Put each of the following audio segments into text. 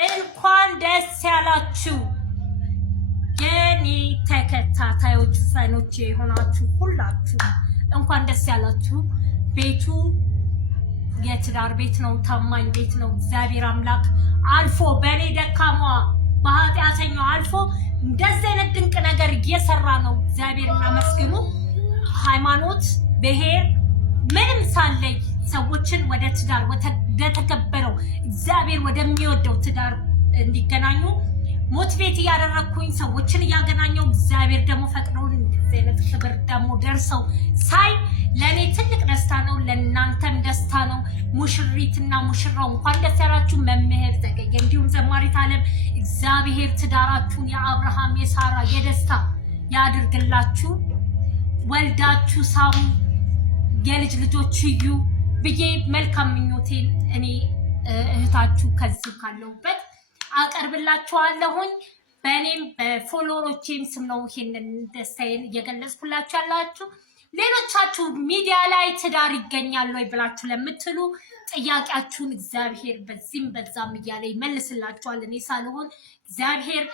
እንኳን ደስ ያላችሁ የኔ ተከታታዮች ፈኖቼ የሆናችሁ ሁላችሁ እንኳን ደስ ያላችሁ። ቤቱ የትዳር ቤት ነው፣ ታማኝ ቤት ነው። እግዚአብሔር አምላክ አልፎ በኔ ደካማ በኃጢአተኛው አልፎ እንደዚህ አይነት ድንቅ ነገር እየሰራ ነው። እግዚአብሔርና መስግኑ። ሃይማኖት፣ ብሔር ምንም ሳለይ ሰዎችን ወደ ትዳር ወደ ተከበረው እግዚአብሔር ወደሚወደው ትዳር እንዲገናኙ ሞቲቬት እያደረኩኝ ሰዎችን እያገናኘው እግዚአብሔር ደግሞ ፈቅደው እንደዚህ አይነት ክብር ደግሞ ደርሰው ሳይ ለኔ ትልቅ ደስታ ነው፣ ለእናንተም ደስታ ነው። ሙሽሪትና ሙሽራው እንኳን ደስ ያላችሁ። መምህር ዘገየ እንዲሁም ዘማሪት ዓለም እግዚአብሔር ትዳራችሁን የአብርሃም የሳራ የደስታ ያድርግላችሁ። ወልዳችሁ ሳሙ፣ የልጅ ልጆች እዩ ብዬ መልካም ምኞቴን እኔ እህታችሁ ከዚህ ካለሁበት አቀርብላችኋለሁኝ። በእኔም በፎሎወሮቼም ስም ነው ይሄንን ደስታዬን እየገለጽኩላችሁ ያላችሁ። ሌሎቻችሁ ሚዲያ ላይ ትዳር ይገኛል ወይ ብላችሁ ለምትሉ ጥያቄያችሁን እግዚአብሔር በዚህም በዛም እያለ ይመልስላችኋል። እኔ ሳልሆን እግዚአብሔር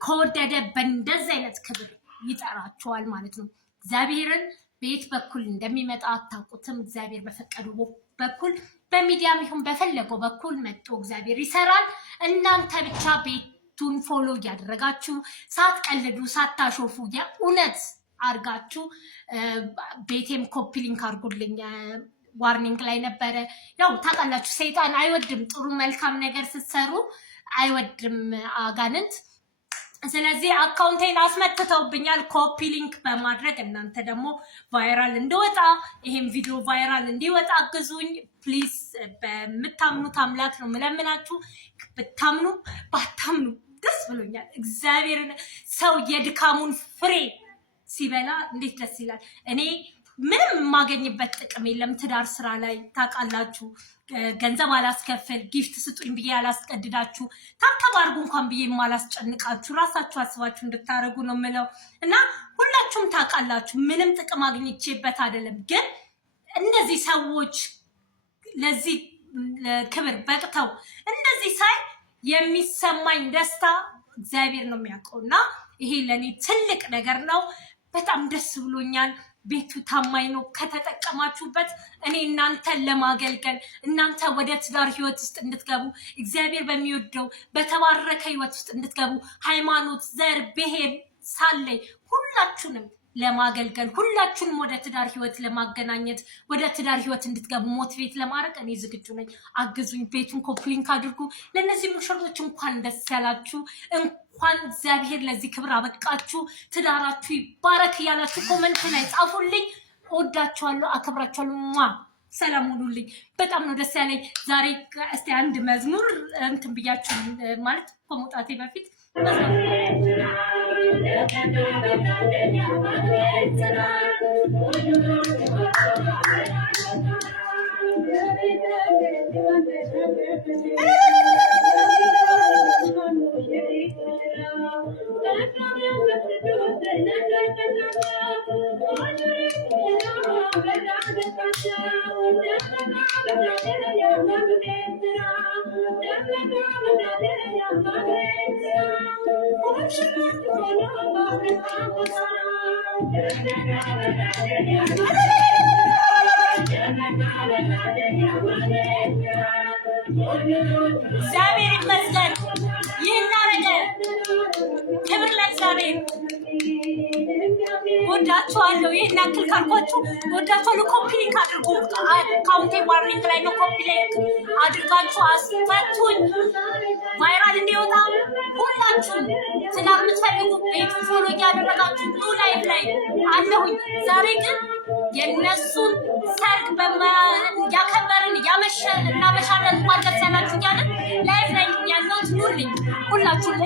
ከወደደ በእንደዚህ አይነት ክብር ይጠራችኋል ማለት ነው። እግዚአብሔርን በየት በኩል እንደሚመጣ አታውቁትም። እግዚአብሔር በፈቀደው በኩል በሚዲያም ይሁን በፈለገው በኩል መጥቶ እግዚአብሔር ይሰራል። እናንተ ብቻ ቤቱን ፎሎ እያደረጋችሁ ሳትቀልዱ ሳታሾፉ የእውነት አርጋችሁ ቤቴም ኮፒ ሊንክ አድርጉልኝ። ዋርኒንግ ላይ ነበረ። ያው ታውቃላችሁ ሰይጣን አይወድም ጥሩ መልካም ነገር ስትሰሩ አይወድም አጋንንት። ስለዚህ አካውንቴን አስመትተውብኛል ኮፒ ሊንክ በማድረግ እናንተ ደግሞ ቫይራል እንዲወጣ ይሄን ቪዲዮ ቫይራል እንዲወጣ አግዙኝ ፕሊዝ። በምታምኑት አምላክ ነው የምለምናችሁ። ብታምኑ ባታምኑ ደስ ብሎኛል። እግዚአብሔርን ሰው የድካሙን ፍሬ ሲበላ እንዴት ደስ ይላል። እኔ ምንም የማገኝበት ጥቅም የለም ትዳር ስራ ላይ ታውቃላችሁ። ገንዘብ አላስከፍል፣ ጊፍት ስጡኝ ብዬ አላስቀድዳችሁ፣ ታብታብ አድርጉ እንኳን ብዬ የማላስጨንቃችሁ፣ ራሳችሁ አስባችሁ እንድታደርጉ ነው የምለው እና ሁላችሁም ታውቃላችሁ ምንም ጥቅም አግኝቼበት አይደለም። ግን እነዚህ ሰዎች ለዚህ ክብር በቅተው እንደዚህ ሳይ የሚሰማኝ ደስታ እግዚአብሔር ነው የሚያውቀው እና ይሄ ለኔ ትልቅ ነገር ነው። በጣም ደስ ብሎኛል። ቤቱ ታማኝ ነው። ከተጠቀማችሁበት እኔ እናንተን ለማገልገል እናንተ ወደ ትዳር ህይወት ውስጥ እንድትገቡ እግዚአብሔር በሚወደው በተባረከ ህይወት ውስጥ እንድትገቡ ሃይማኖት፣ ዘር፣ ብሔር ሳለይ ሁላችሁንም ለማገልገል ሁላችሁንም ወደ ትዳር ህይወት ለማገናኘት ወደ ትዳር ህይወት እንድትገቡ ሞቲቬት ለማድረግ እኔ ዝግጁ ነኝ። አግዙኝ። ቤቱን ኮፒ ሊንክ አድርጉ። ለነዚህ ሙሽሮች እንኳን ደስ ያላችሁ፣ እንኳን እግዚአብሔር ለዚህ ክብር አበቃችሁ፣ ትዳራችሁ ይባረክ እያላችሁ ኮመንት ላይ ጻፉልኝ። እወዳችኋለሁ፣ አከብራችኋለሁ። ሰላም ሁኑልኝ። በጣም ነው ደስ ያለኝ ዛሬ። እስቲ አንድ መዝሙር እንትን ብያችሁ ማለት ከመውጣቴ በፊት እግዚአብሔር ይመስገን። ይህን ነገር ክብር ለእግዚአብሔር። ወዳችኋለሁ። ይህን ያክል ካልኳችሁ ወዳችኋለሁ። ኮፒ ሊንክ አድርጉ። አካውንቴ ዋርኒንግ ላይ ነው። ኮፒ ሊንክ አድርጋችሁ አስፈቱኝ ቫይራል እንዲወጣ። ሁላችሁም ትዳር የምትፈልጉ ቤቱ ፎሎ እያደረጋችሁ ኑ ላይቭ ላይ አለሁኝ። ዛሬ ግን የነሱን ሰርግ ያከበርን እናመሻለን። እንኳን ደስ ያላችሁ እያለን ላይቭ ላይ ያለሁት ኑልኝ ሁላችሁም።